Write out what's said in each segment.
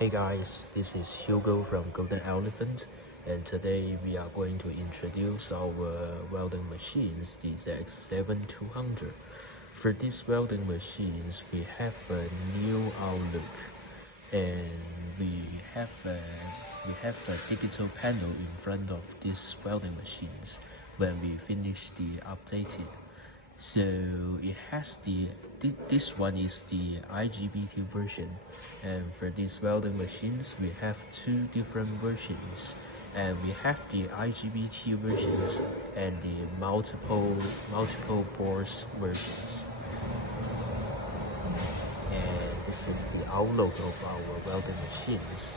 Hey guys, this is Hugo from Golden Elephant, and today we are going to introduce our welding machines, the ZX7-200. For these welding machines, we have a new outlook, and we have a digital panel in front of these welding machines when we finish the updated. So it has this one is the IGBT version, and for these welding machines we have two different versions, and we have the IGBT versions and the multiple pores versions. And this is the outlook of our welding machines,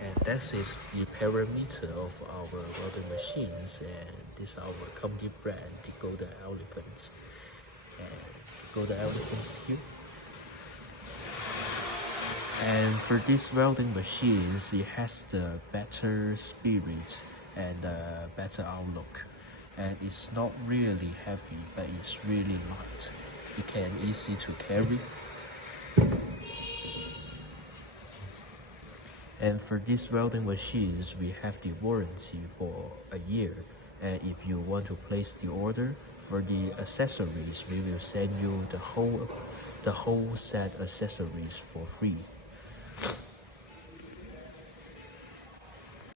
and this is the parameter of our welding machines, and this is our company brand, the Golden Elephant. And Golden Elephants here. And for these welding machines, it has the better spirit and better outlook, and it's not really heavy, but it's really light. It can easy to carry. And for these welding machines, we have the warranty for a year. And if you want to place the order for the accessories, we will send you the whole set accessories for free.